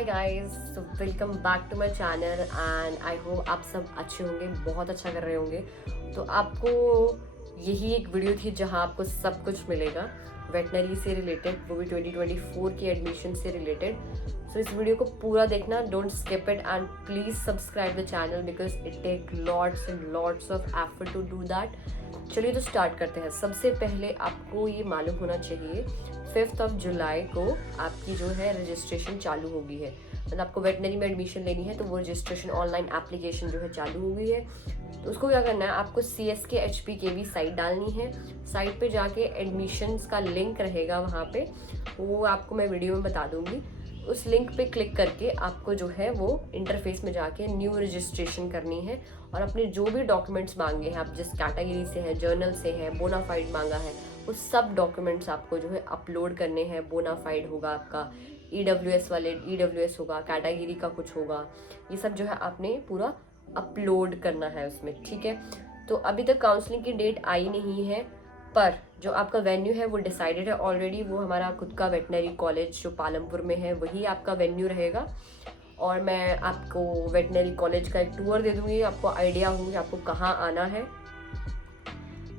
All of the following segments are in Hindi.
हाय गाइस, तो welcome back to my channel and I hope आप सब अच्छे होंगे, बहुत अच्छा कर रहे होंगे। तो आपको यही एक वीडियो थी जहां आपको सब कुछ मिलेगा वेटनरी से रिलेटेड, वो भी 2024 की एडमिशन से रिलेटेड। सो इस वीडियो को पूरा देखना, don't skip it and please subscribe the channel because it take lots and lots of effort to do that. चलिए तो स्टार्ट करते हैं। सबसे पहले आपको ये मालूम होना चाहिए 5 जुलाई को आपकी जो है रजिस्ट्रेशन चालू हो गई है। मतलब आपको वेटनरी में एडमिशन लेनी है तो वो रजिस्ट्रेशन ऑनलाइन एप्लीकेशन जो है चालू हो गई है। तो उसको क्या करना है, आपको CSK HPKV साइट डालनी है। साइट पे जाके एडमिशन्स का लिंक रहेगा, वहाँ पे वो आपको मैं वीडियो में बता दूंगी। उस लिंक पे क्लिक करके आपको जो है वो इंटरफेस में जाके न्यू रजिस्ट्रेशन करनी है और अपने जो भी डॉक्यूमेंट्स मांगे हैं, आप जिस कैटेगरी से हैं, जर्नल से है, बोनाफाइड मांगा है, वो सब डॉक्यूमेंट्स आपको जो है अपलोड करने हैं। बोनाफाइड होगा आपका, EWS वाले EWS होगा, कैटेगरी का कुछ होगा, ये सब जो है आपने पूरा अपलोड करना है उसमें, ठीक है। तो अभी तक काउंसलिंग की डेट आई नहीं है, पर जो आपका वेन्यू है वो डिसाइडेड है ऑलरेडी। वो हमारा खुद का वेटनरी कॉलेज जो पालमपुर में है वही आपका वेन्यू रहेगा। और मैं आपको वेटनरी कॉलेज का एक टूर दे दूँगी, आपको आइडिया होगी आपको कहाँ आना है।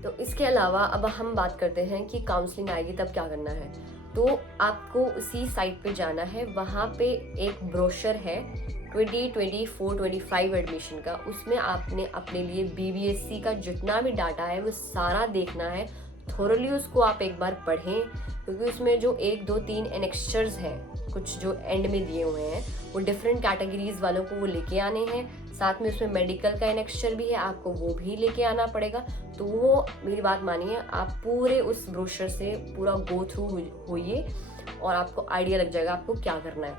तो इसके अलावा अब हम बात करते हैं कि काउंसलिंग आएगी तब क्या करना है। तो आपको उसी साइट पे जाना है, वहाँ पे एक ब्रोशर है 2024-25 एडमिशन का। उसमें आपने अपने लिए BBSC का जितना भी डाटा है वो सारा देखना है। थोरली उसको आप एक बार पढ़ें, क्योंकि उसमें जो 1 2 3 एनेक्स्चर्स हैं कुछ जो एंड में दिए हुए हैं, वो डिफरेंट कैटेगरीज वालों को वो लेके आने हैं। साथ में उसमें मेडिकल का एनेक्स्चर भी है, आपको वो भी लेके आना पड़ेगा। तो वो मेरी बात मानिए, आप पूरे उस ब्रोशर से पूरा गो थ्रू होइए और आपको आइडिया लग जाएगा आपको क्या करना है,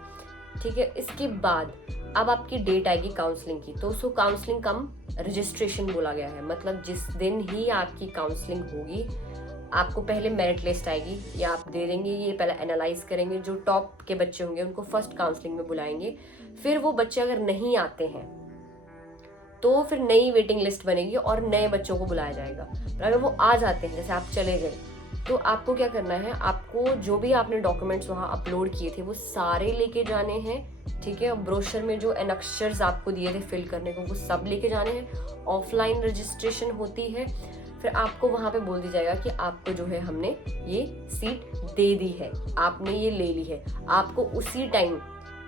ठीक है। इसके बाद अब आपकी डेट आएगी काउंसलिंग की, तो उसको काउंसलिंग कम रजिस्ट्रेशन बोला गया है। मतलब जिस दिन ही आपकी काउंसलिंग होगी, आपको पहले मेरिट लिस्ट आएगी, या आप दे देंगे, ये पहले एनालाइज करेंगे। जो टॉप के बच्चे होंगे उनको फर्स्ट काउंसलिंग में बुलाएंगे। फिर वो बच्चे अगर नहीं आते हैं तो फिर नई वेटिंग लिस्ट बनेगी और नए बच्चों को बुलाया जाएगा। पर अगर वो आ जाते हैं, जैसे आप चले गए, तो आपको क्या करना है, आपको जो भी आपने डॉक्यूमेंट्स वहाँ अपलोड किए थे वो सारे लेके जाने हैं, ठीक है। ब्रोशर में जो एनेक्स्चर्स आपको दिए थे फिल करने को वो सब लेके जाने हैं। ऑफलाइन रजिस्ट्रेशन होती है, फिर आपको वहाँ पे बोल दिया जाएगा कि आपको जो है हमने ये सीट दे दी है, आपने ये ले ली है। आपको उसी टाइम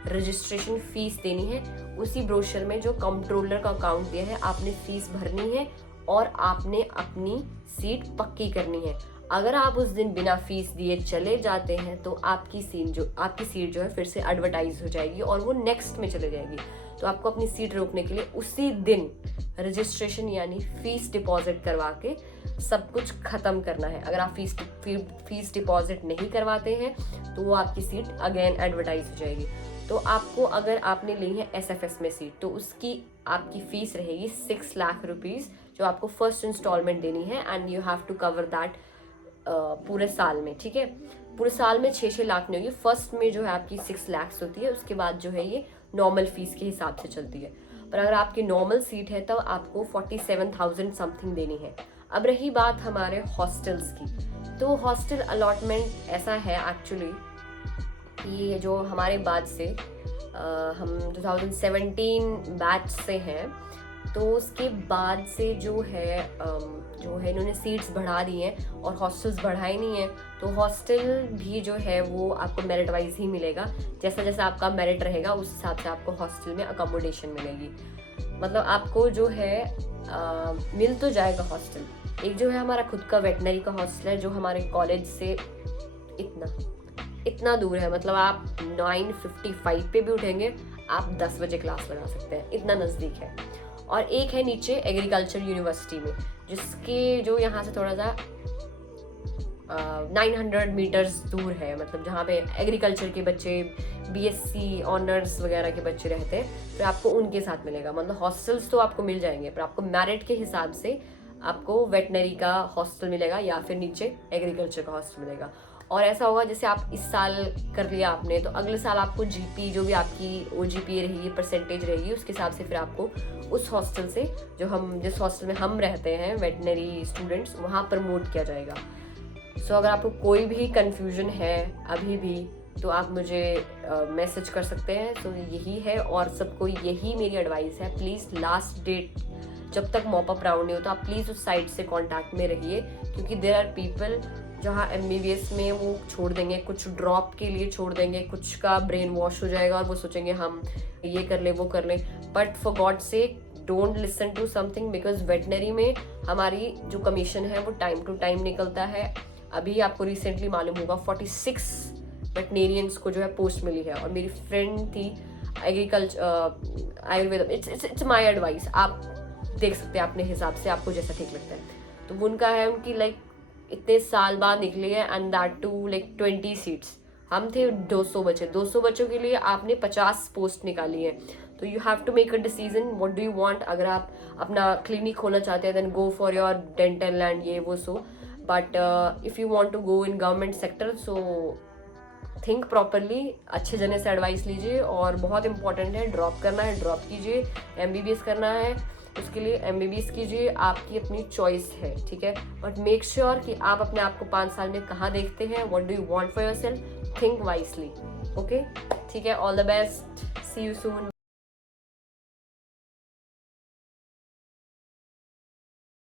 रजिस्ट्रेशन फीस देनी है। उसी ब्रोशर में जो कंट्रोलर का अकाउंट दिया है आपने फीस भरनी है और आपने अपनी सीट पक्की करनी है। अगर आप उस दिन बिना फीस दिए चले जाते हैं तो आपकी सीट जो है फिर से एडवर्टाइज हो जाएगी और वो नेक्स्ट में चले जाएगी। तो आपको अपनी सीट रोकने के लिए उसी दिन रजिस्ट्रेशन यानी फीस डिपॉजिट करवा के सब कुछ खत्म करना है। अगर आप फीस डिपॉजिट नहीं करवाते हैं तो वो आपकी सीट अगेन एडवर्टाइज हो जाएगी। तो आपको, अगर आपने ली है SFS में सीट, तो उसकी आपकी फीस रहेगी 6 लाख रुपीज़, जो आपको फर्स्ट इंस्टॉलमेंट देनी है and you have to cover that पूरे साल में, ठीक है। पूरे साल में 6-6 लाख नहीं होगी, फर्स्ट में जो है आपकी 6 लाख होती है, उसके बाद जो है ये नॉर्मल फीस के हिसाब से चलती है। पर अगर आपकी नॉर्मल सीट है तब आपको 47,000 समथिंग देनी है। अब रही बात हमारे हॉस्टल्स की, तो हॉस्टल अलॉटमेंट ऐसा है एक्चुअली, ये जो हमारे बाद से हम 2017 बैच से हैं, तो उसके बाद से जो है इन्होंने सीट्स बढ़ा दी हैं और हॉस्टल्स बढ़ाए नहीं हैं। तो हॉस्टल भी जो है वो आपको मेरिट वाइज ही मिलेगा, जैसा जैसा आपका मेरिट रहेगा उस हिसाब से आपको हॉस्टल में अकोमोडेशन मिलेगी। मतलब आपको जो है मिल तो जाएगा हॉस्टल। एक जो है हमारा खुद का वेटनरी का हॉस्टल है जो हमारे कॉलेज से इतना दूर है, मतलब आप 9:55 पे भी उठेंगे, आप 10 बजे क्लास लगा सकते हैं, इतना नज़दीक है। और एक है नीचे एग्रीकल्चर यूनिवर्सिटी में, जिसके जो यहाँ से थोड़ा सा 900 मीटर्स दूर है, मतलब जहाँ पे एग्रीकल्चर के बच्चे, BSc ऑनर्स वगैरह के बच्चे रहते हैं, फिर आपको उनके साथ मिलेगा। मतलब हॉस्टल्स तो आपको मिल जाएंगे, पर आपको मेरिट के हिसाब से आपको वेटनरी का हॉस्टल मिलेगा या फिर नीचे एग्रीकल्चर का हॉस्टल मिलेगा। और ऐसा होगा, जैसे आप इस साल कर लिया आपने, तो अगले साल आपको GP जो भी आपकी OGPA रहेगी, परसेंटेज रहेगी, उसके हिसाब से फिर आपको उस हॉस्टल से, जिस हॉस्टल में हम रहते हैं वेटनरी स्टूडेंट्स, वहाँ प्रमोट किया जाएगा। सो अगर आपको कोई भी कन्फ्यूजन है अभी भी, तो आप मुझे मैसेज कर सकते हैं। तो यही है, और सबको यही मेरी एडवाइस है, प्लीज़ लास्ट डेट जब तक मॉप अप राउंड नहीं होता आप प्लीज़ उस साइट से कांटेक्ट में रहिए, क्योंकि देयर आर पीपल जहाँ MBBS में वो छोड़ देंगे, कुछ ड्रॉप के लिए छोड़ देंगे, कुछ का ब्रेन वॉश हो जाएगा और वो सोचेंगे हम ये कर ले वो कर ले। But for God sake don't listen to something, because veterinary में हमारी जो कमीशन है वो टाइम टू टाइम निकलता है। अभी आपको रिसेंटली मालूम होगा 46 वेटनेरियंस को जो है पोस्ट मिली है, और मेरी फ्रेंड थी agriculture Ayurveda. It's my advice, आप देख सकते हैं अपने हिसाब से, आपको जैसा ठीक लगता है। तो उनका है उनकी लाइक इतने साल बाद निकली है, and that too like 20 seats. हम थे 200 बच्चे, 200 बच्चों के लिए आपने 50 पोस्ट निकाली है। तो you have to make a decision what do you want. अगर आप अपना क्लिनिक खोलना चाहते हैं then go for your dental and ये वो so, but if you want to go in government sector so think properly, अच्छे जने से एडवाइस लीजिए। और बहुत इंपॉर्टेंट है, ड्रॉप करना है ड्रॉप कीजिए, MBBS करना है उसके लिए MBBS कीजिए, आपकी अपनी चॉइस है, ठीक है। बट मेक श्योर कि आप अपने आप को 5 साल में कहाँ देखते हैं, what do you want for yourself, think wisely, okay, ठीक है। All the best, see you soon.